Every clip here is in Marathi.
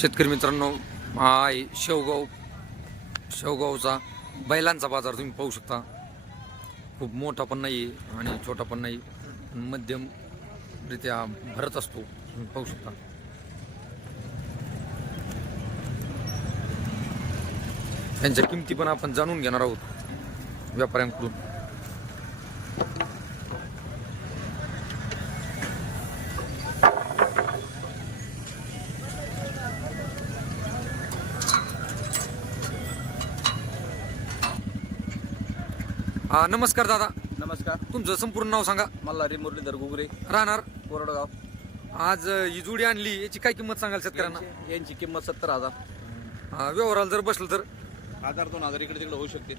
शेतकरी मित्रांनो हा आहे शेवगाव शेवगावचा बैलांचा बाजार तुम्ही पाहू शकता. खूप मोठा पण नाही आहे आणि छोटा पण नाही मध्यमरित्या भरत असतो तुम्ही पाहू शकता. त्यांच्या किमती पण आपण जाणून घेणार आहोत व्यापाऱ्यांकडून. हा, नमस्कार दादा. नमस्कार. तुमचं संपूर्ण नाव सांगा. मल्हारी मुरलीधर गुगरे राहणार? कोरडगाव. आज अ, ही जोडी आणली याची काय किंमत सांगाल शेतकऱ्यांना? यांची- यांची किंमत सत्तर हजार. हा, व्यवहाराला जर बसलं तर? हजार दोन हजार इकडे तिकडे होऊ शकते.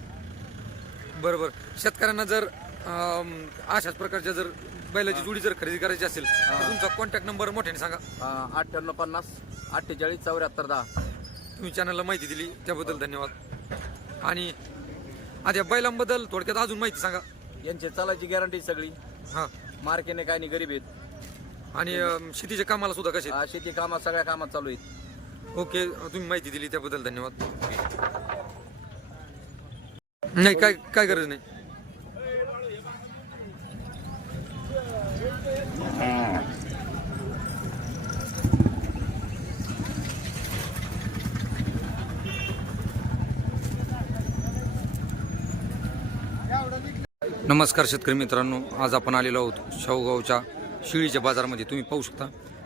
बरोबर. शेतकऱ्यांना जर अम, अशाच प्रकारच्या जर बैलाची जोडी जर खरेदी करायची असेल तर तुमचा कॉन्टॅक्ट नंबर मोठ्याने सांगा. अं, अठ्ठ्याण्णव पन्नास अठ्ठेचाळीस चौऱ्याहत्तर दहा. तुम्ही चॅनलला माहिती दिली त्याबद्दल धन्यवाद. आणि आता या बैलांबद्दल थोडक्यात अजून माहिती सांगा. यांची चालायची गॅरंटी सगळी. हां. मार्केने काय नाही गरीब आहेत. आणि शेतीच्या कामाला सुद्धा कसे शेती कामात सगळ्या कामात चालू आहेत. ओके तुम्ही माहिती दिली त्याबद्दल धन्यवाद. नाही काय काय गरज नाही. नमस्कार शेतकरी मित्रांनो आज आपण आलेलो आहोत शाहूगावच्या शेळीच्या बाजारामध्ये. तुम्ही पाहू शकता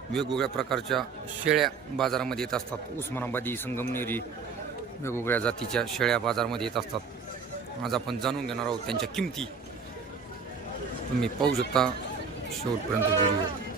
वेगवेगळ्या प्रकारच्या शेळ्या बाजारामध्ये येत असतात. उस्मानाबादी संगमनेरी वेगवेगळ्या जातीच्या शेळ्या बाजारामध्ये येत असतात. आज आपण जाणून घेणार आहोत त्यांच्या किमती. तुम्ही पाहू शकता शेवटपर्यंत व्हिडिओ.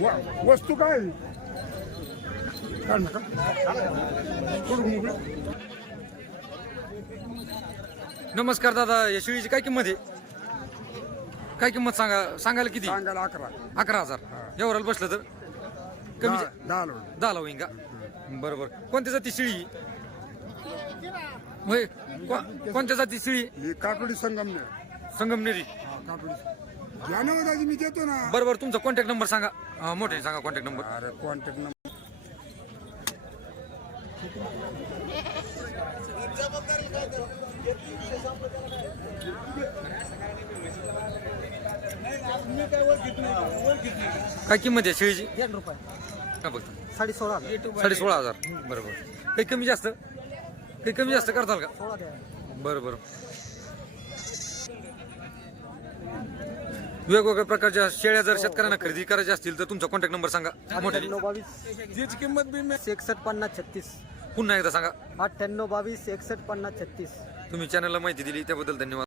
व- वस्तू काय? काय नका सोडून मोकळं. नमस्कार दादा या शेळीची काय किंमत आहे? काय किंमत सांगा सांगायला किती? सांगायला अकरा. अकरा हजार. एवढ्याला बसलं तर? कमी दहा दहा लोड दहाला होईन का? बरोबर. कोणत्या जाती शिळी? होय. को- कोणत्या जाती शिळी? ही काटोडी संगमनेर. संगमनेरी. ना हो दाजी मी देतो ना. बरोबर तुमचा कॉन्टॅक्ट नंबर सांगा. अं, मोठे सांगा कॉन्टॅक्ट नंबर अरे कॉन्टॅक्ट नंबर काय किंमत आहे शेळीची? रुपये. का बघता साडे सोळा साडे सोळा हजार बरोबर काही कमी जास्त? काही कमी जास्त करताल का? सोळा द्या. बरं बरं. वेगवेगळ्या प्रकारच्या शेळ्या जर शेतकऱ्यांना खरेदी करायच्या असतील तर तुमचा कॉन्टॅक्ट नंबर सांगा. बावीस. किंमत बी एकसष्ट पन्नास छत्तीस. पुन्हा एकदा सांगा. अठ्ठ्याण्णव बावीस एकसष्ट पन्नास छत्तीस. तुम्ही चॅनलला माहिती दिली त्याबद्दल धन्यवाद.